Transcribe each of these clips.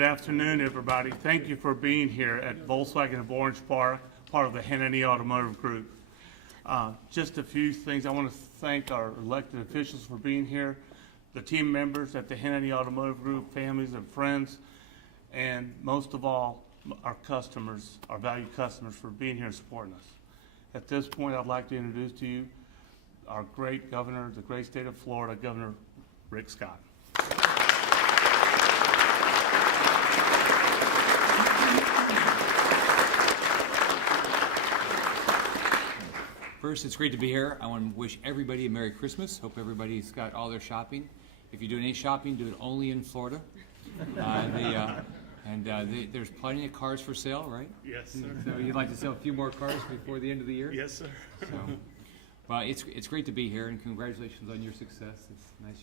Good afternoon, everybody. Thank you for being here at Volkswagen of Orange Park, part of the Hanania Automotive Group. Just a few things. I want to thank our elected officials for being here, the team members at the Hanania Automotive Group, families and friends, and most of all, our customers, our valued customers, for being here and supporting us. At this point, I'd like to introduce to you our great governor, the great state of Florida, Governor Rick Scott. First, it's great to be here. I want to wish everybody a Merry Christmas. Hope everybody's got all their shopping. If you're doing any shopping, do it only in Florida. There's plenty of cars for sale, right? Yes, sir. So you'd like to sell a few more cars before the end of the year? Yes, sir. Well, it's great to be here, and congratulations on your success. It's nice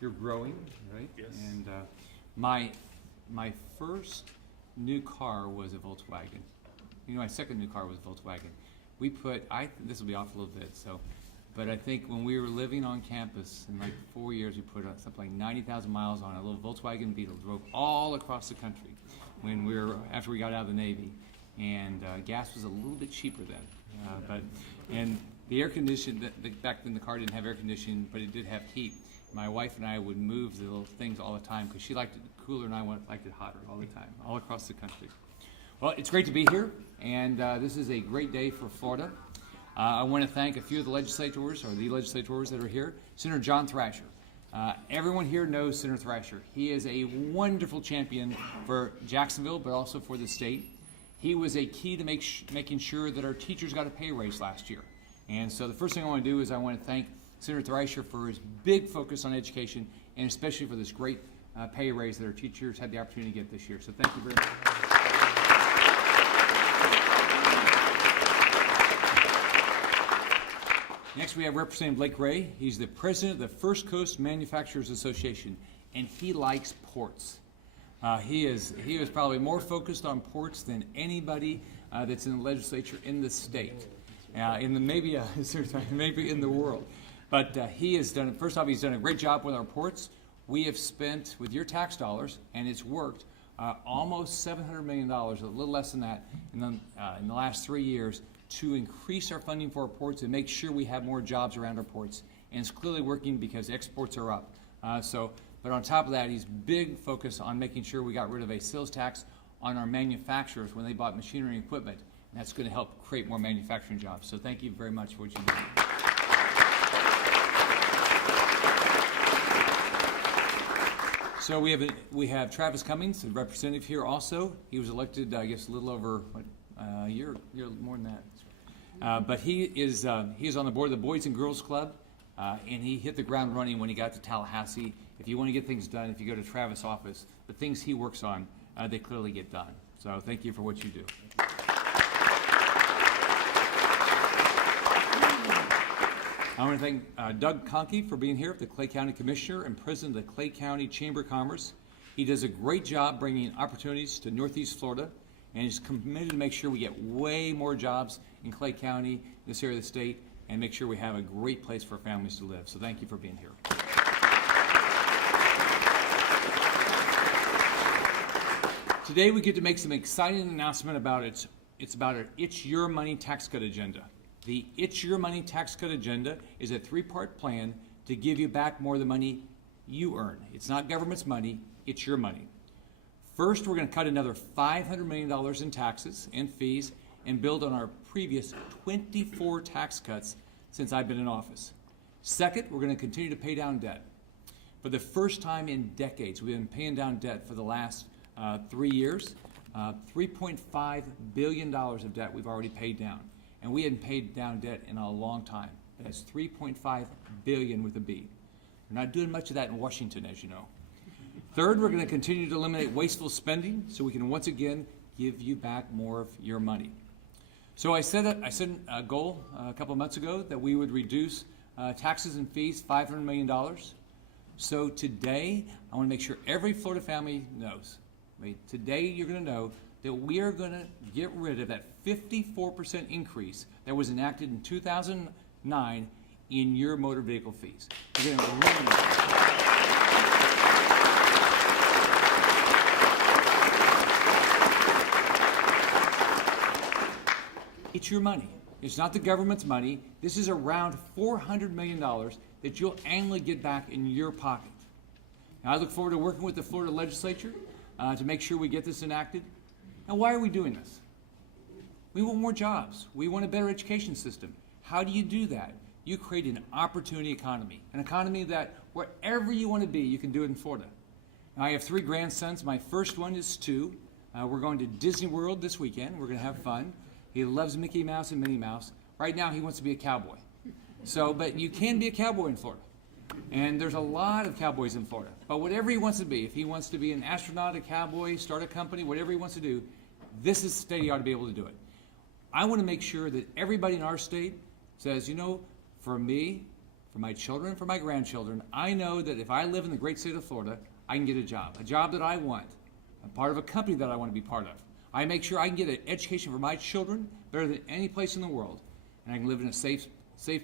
you're growing, right? Yes. And my first new car was a Volkswagen. You know, my second new car was a Volkswagen. We put, this will be off a little bit, but I think when we were living on campus in like 4 years, we put something like 90,000 miles on a little Volkswagen Beetle, drove all across the country after we got out of the Navy, and gas was a little bit cheaper then. And the air conditioning, back then the car didn't have air conditioning, but it did have heat. My wife and I would move the little things all the time because she liked it cooler and I liked it hotter all the time, all across the country. Well, it's great to be here, and this is a great day for Florida. I want to thank a few of the legislators that are here. Senator John Thrasher. Everyone here knows Senator Thrasher. He is a wonderful champion for Jacksonville, but also for the state. He was a key to making sure that our teachers got a pay raise last year. And so the first thing I want to do is I want to thank Senator Thrasher for his big focus on education, and especially for this great pay raise that our teachers had the opportunity to get this year. So thank you very much. Next, we have Representative Blake Ray. He's the president of the First Coast Manufacturers Association, and he likes ports. He is probably more focused on ports than anybody that's in the legislature in the state, maybe in the world. But he has done. First off, he's done a great job with our ports. We have spent, with your tax dollars, and it's worked, almost $700 million, a little less than that, in the last 3 years, to increase our funding for our ports and make sure we have more jobs around our ports. And it's clearly working because exports are up. But on top of that, he's big focus on making sure we got rid of a sales tax on our manufacturers when they bought machinery and equipment. And that's going to help create more manufacturing jobs. So thank you very much for what you do. So we have Travis Cummings, a representative here also. He was elected, I guess, a little over a year more than that. But he is on the board of the Boys and Girls Club, and he hit the ground running when he got to Tallahassee. If you want to get things done, if you go to Travis' office, the things he works on, they clearly get done. So thank you for what you do. I want to thank Doug Conkey for being here, the Clay County Commissioner and President of the Clay County Chamber of Commerce. He does a great job bringing opportunities to Northeast Florida, and is committed to make sure we get way more jobs in Clay County, this area of the state, and make sure we have a great place for families to live. So thank you for being here. Today we get to make some exciting announcement about it's about an It's Your Money tax cut agenda. The It's Your Money tax cut agenda is a three-part plan to give you back more of the money you earn. It's not government's money, it's your money. First, we're going to cut another $500 million in taxes and fees and build on our previous 24 tax cuts since I've been in office. Second, we're going to continue to pay down debt. For the first time in decades, we've been paying down debt for the last 3 years. $3.5 billion of debt we've already paid down. And we hadn't paid down debt in a long time. That's $3.5 billion with a B. We're not doing much of that in Washington, as you know. Third, we're going to continue to eliminate wasteful spending so we can once again give you back more of your money. So I set a goal a couple of months ago that we would reduce taxes and fees $500 million. So today, I want to make sure every Florida family knows. Today, you're going to know that we are going to get rid of that 54% increase that was enacted in 2009 in your motor vehicle fees. We're going to eliminate It's your money. It's not the government's money. This is around $400 million that you'll annually get back in your pocket. Now, I look forward to working with the Florida legislature to make sure we get this enacted. Now, why are we doing this? We want more jobs. We want a better education system. How do you do that? You create an opportunity economy, an economy that wherever you want to be, you can do it in Florida. Now, I have 3 grandsons. My first one is 2. We're going to Disney World this weekend. We're going to have fun. He loves Mickey Mouse and Minnie Mouse. Right now, he wants to be a cowboy. But you can be a cowboy in Florida. And there's a lot of cowboys in Florida. But whatever he wants to be, if he wants to be an astronaut, a cowboy, start a company, whatever he wants to do, this is the state he ought to be able to do it. I want to make sure that everybody in our state says, you know, for me, for my children, for my grandchildren, I know that if I live in the great state of Florida, I can get a job that I want, a part of a company that I want to be part of. I make sure I can get an education for my children better than any place in the world, and I can live in a safe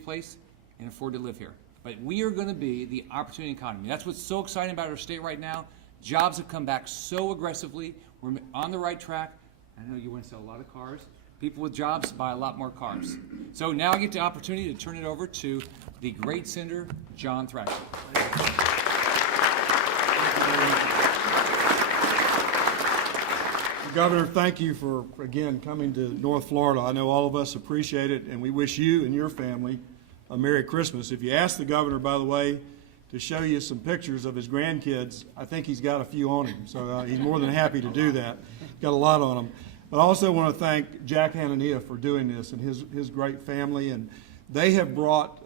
place and afford to live here. But we are going to be the opportunity economy. That's what's so exciting about our state right now. Jobs have come back so aggressively. We're on the right track. I know you want to sell a lot of cars. People with jobs buy a lot more cars. So now I get the opportunity to turn it over to the great senator, John Thrasher. Governor, thank you for, again, coming to North Florida. I know all of us appreciate it, and we wish you and your family a Merry Christmas. If you ask the governor, by the way, to show you some pictures of his grandkids, I think he's got a few on him, so he's more than happy to do that. Got a lot on him. But I also want to thank Jack Hanania for doing this and his great family. And they have brought,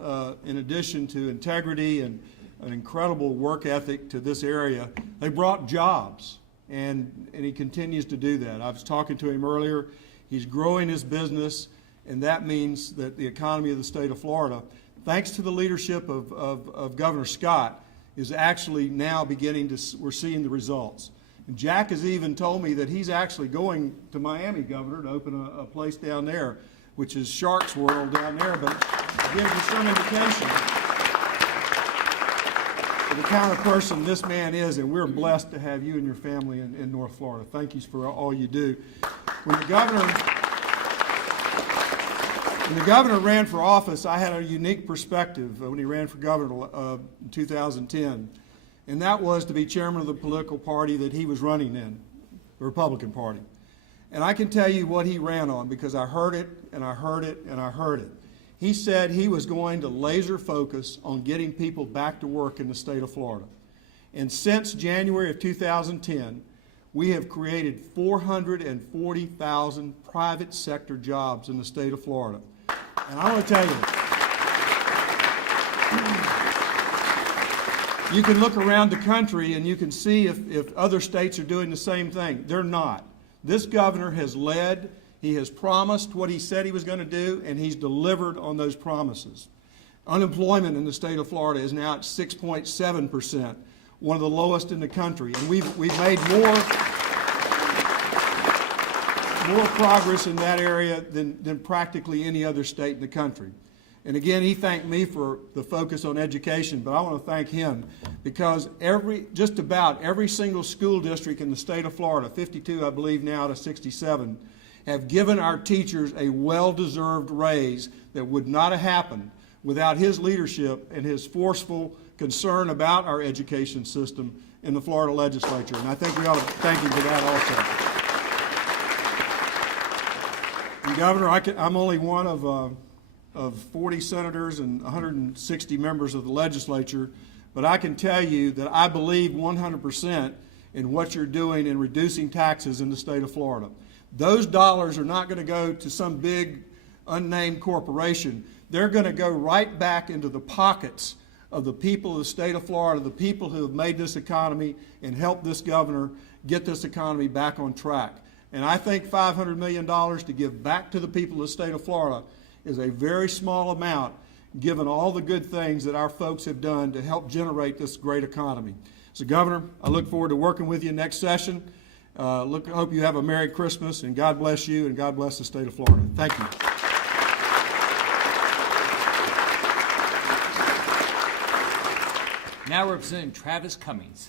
in addition to integrity and an incredible work ethic to this area, they brought jobs. And he continues to do that. I was talking to him earlier. He's growing his business, and that means that the economy of the state of Florida, thanks to the leadership of Governor Scott, is actually now we're seeing the results. And Jack has even told me that he's actually going to Miami, Governor, to open a place down there, which is Shark's World down there, but it gives you some indication of the kind of person this man is, and we're blessed to have you and your family in North Florida. Thank you for all you do. When the governor ran for office, I had a unique perspective when he ran for governor in 2010. And that was to be chairman of the political party that he was running in, the Republican Party. And I can tell you what he ran on because I heard it and I heard it and I heard it. He said he was going to laser focus on getting people back to work in the state of Florida. And since January of 2010, we have created 440,000 private sector jobs in the state of Florida. And I want to tell you, you can look around the country and you can see if other states are doing the same thing. They're not. This governor has led, he has promised what he said he was going to do, and he's delivered on those promises. Unemployment in the state of Florida is now at 6.7%, one of the lowest in the country. And we've made more progress in that area than practically any other state in the country. And again, he thanked me for the focus on education, but I want to thank him because just about every single school district in the state of Florida, 52 I believe now to 67, have given our teachers a well-deserved raise that would not have happened without his leadership and his forceful concern about our education system in the Florida legislature. And I think we ought to thank him for that also. And Governor, I'm only one of 40 senators and 160 members of the legislature, but I can tell you that I believe 100% in what you're doing in reducing taxes in the state of Florida. Those dollars are not going to go to some big unnamed corporation. They're going to go right back into the pockets of the people of the state of Florida, the people who have made this economy and helped this governor get this economy back on track. And I think $500 million to give back to the people of the state of Florida is a very small amount given all the good things that our folks have done to help generate this great economy. So, Governor, I look forward to working with you next session. Hope you have a Merry Christmas, and God bless you, and God bless the state of Florida. Thank you. Now representing Travis Cummings.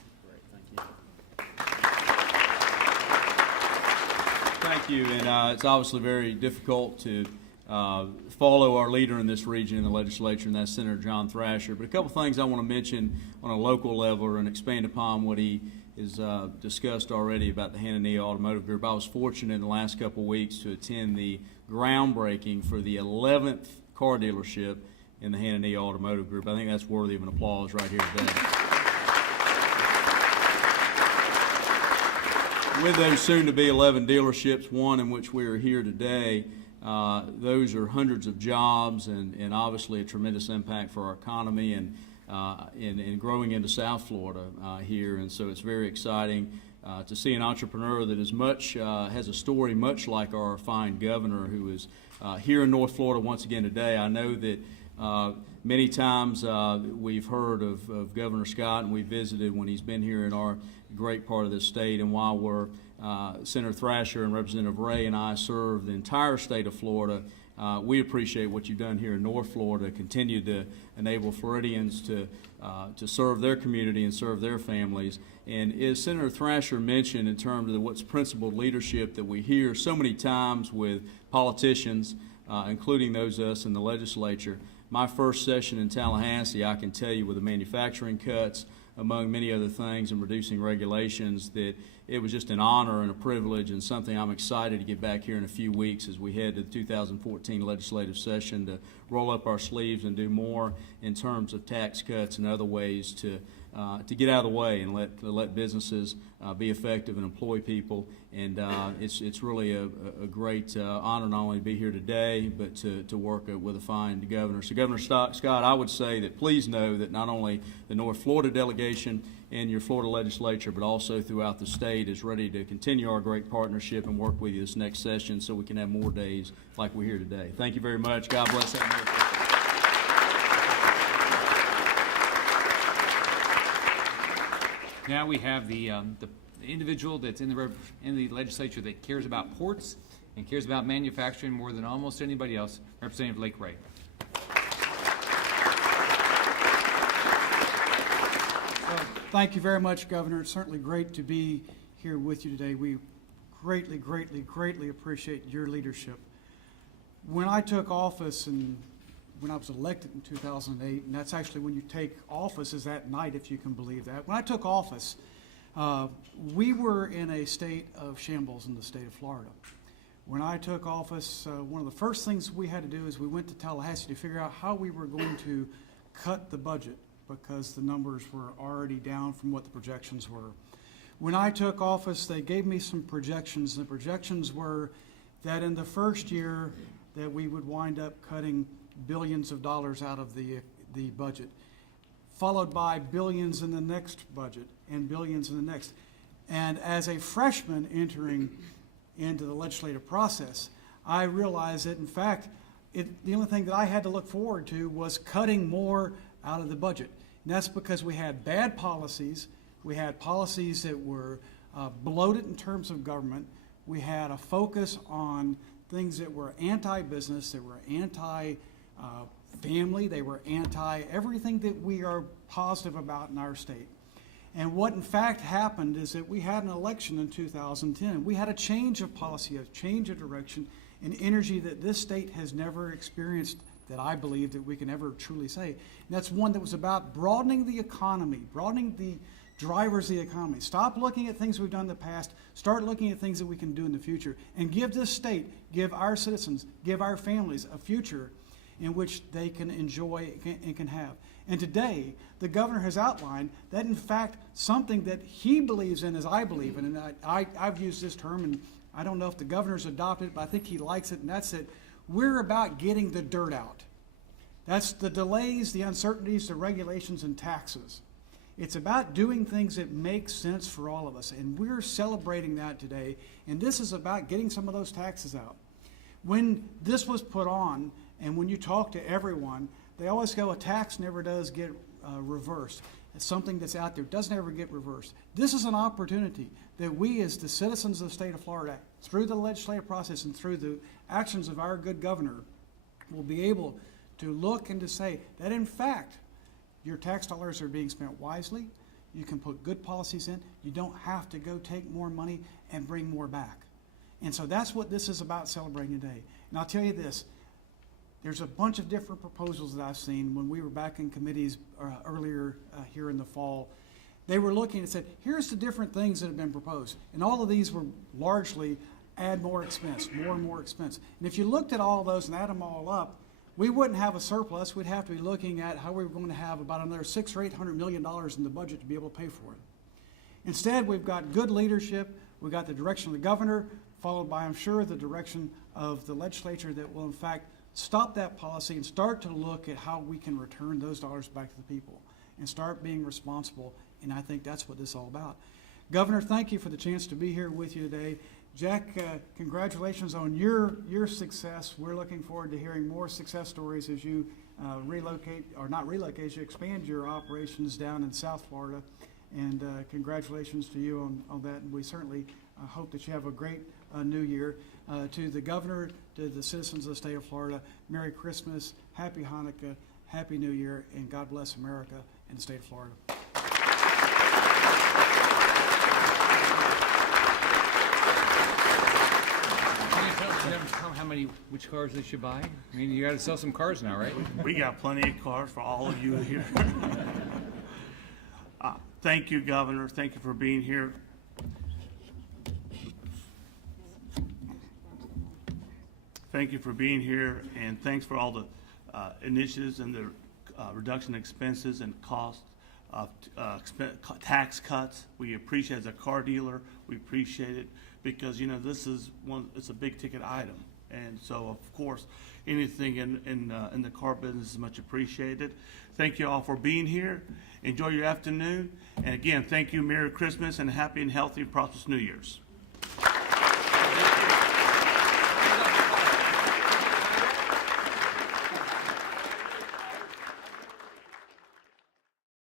Thank you, and it's obviously very difficult to follow our leader in this region in the legislature, and that's Senator John Thrasher. But a couple things I want to mention on a local level and expand upon what he has discussed already about the Hanania Automotive Group. I was fortunate in the last couple of weeks to attend the groundbreaking for the 11th car dealership in the Hanania Automotive Group. I think that's worthy of an applause right here today. With those soon-to-be 11 dealerships, one in which we are here today, those are hundreds of jobs and obviously a tremendous impact for our economy and growing into South Florida here. And so it's very exciting to see an entrepreneur that is has a story much like our fine governor, who is here in North Florida once again today. I know that many times we've heard of Governor Scott, and we visited when he's been here in our great part of this state. And while Senator Thrasher and Representative Ray and I serve the entire state of Florida, we appreciate what you've done here in North Florida, continue to enable Floridians to serve their community and serve their families. And as Senator Thrasher mentioned, in terms of what's principled leadership that we hear so many times with politicians, including those of us in the legislature, my first session in Tallahassee, I can tell you, with the manufacturing cuts, among many other things, and reducing regulations, that it was just an honor and a privilege and something I'm excited to get back here in a few weeks as we head to the 2014 legislative session to roll up our sleeves and do more in terms of tax cuts and other ways to get out of the way and let businesses be effective and employ people. And it's really a great honor not only to be here today, but to work with a fine governor. So Governor Scott, I would say that please know that not only the North Florida delegation and your Florida legislature, but also throughout the state is ready to continue our great partnership and work with you this next session so we can have more days like we're here today. Thank you very much. God bless that. Now we have the individual that's in the legislature that cares about ports and cares about manufacturing more than almost anybody else, Representative Lake Ray. Thank you very much, Governor. It's certainly great to be here with you today. We greatly, greatly, greatly appreciate your leadership. When I took office and when I was elected in 2008, and that's actually when you take office is that night, if you can believe that. When I took office, we were in a state of shambles in the state of Florida. When I took office, one of the first things we had to do is we went to Tallahassee to figure out how we were going to cut the budget, because the numbers were already down from what the projections were. When I took office, they gave me some projections. The projections were that in the first year that we would wind up cutting billions of dollars out of the budget, followed by billions in the next budget and billions in the next. And as a freshman entering into the legislative process, I realized that, in fact, the only thing that I had to look forward to was cutting more out of the budget. And that's because we had bad policies. We had policies that were bloated in terms of government. We had a focus on things that were anti-business, that were anti-family, they were anti-everything that we are positive about in our state. And what in fact happened is that we had an election in 2010. We had a change of policy, a change of direction, an energy that this state has never experienced, that I believe that we can ever truly say. And that's one that was about broadening the economy, broadening the drivers of the economy. Stop looking at things we've done in the past, start looking at things that we can do in the future, and give this state, give our citizens, give our families a future in which they can enjoy and can have. And today, the governor has outlined that, in fact, something that he believes in as I believe in, and I've used this term, and I don't know if the governor's adopted it, but I think he likes it, and that's it. We're about getting the dirt out. That's the delays, the uncertainties, the regulations, and taxes. It's about doing things that make sense for all of us, and we're celebrating that today, and this is about getting some of those taxes out. When this was put on, and when you talk to everyone, they always go, a tax never does get reversed. It's something that's out there. It doesn't ever get reversed. This is an opportunity that we, as the citizens of the state of Florida, through the legislative process and through the actions of our good governor, will be able to look and to say that, in fact, your tax dollars are being spent wisely. You can put good policies in. You don't have to go take more money and bring more back. And so that's what this is about celebrating today. And I'll tell you this, There's a bunch of different proposals that I've seen when we were back in committees earlier here in the fall. They were looking and said, here's the different things that have been proposed. And all of these were largely add more expense, more and more expense. And if you looked at all those and add them all up, we wouldn't have a surplus. We'd have to be looking at how we were going to have about another $600 or $800 million in the budget to be able to pay for it. Instead, we've got good leadership. We've got the direction of the governor, followed by, I'm sure, the direction of the legislature that will, in fact, stop that policy and start to look at how we can return those dollars back to the people and start being responsible. And I think that's what this is all about. Governor, thank you for the chance to be here with you today. Jack, congratulations on your success. We're looking forward to hearing more success stories as you relocate, or not relocate, as you expand your operations down in South Florida. And congratulations to you on that. And we certainly hope that you have a great new year. To the governor, to the citizens of the state of Florida, Merry Christmas, Happy Hanukkah, Happy New Year, and God bless America and the state of Florida. Can you tell them which cars they should buy? I mean, you got to sell some cars now, right? We got plenty of cars for all of you here. Thank you, Governor. Thank you for being here. Thank you for being here, and thanks for all the initiatives and the reduction in expenses and cost of tax cuts. We appreciate, as a car dealer, we appreciate it because, you know, this is it's a big ticket item. And so, of course, anything in the car business is much appreciated. Thank you all for being here. Enjoy your afternoon. And again, thank you. Merry Christmas and happy and healthy and prosperous New Year's.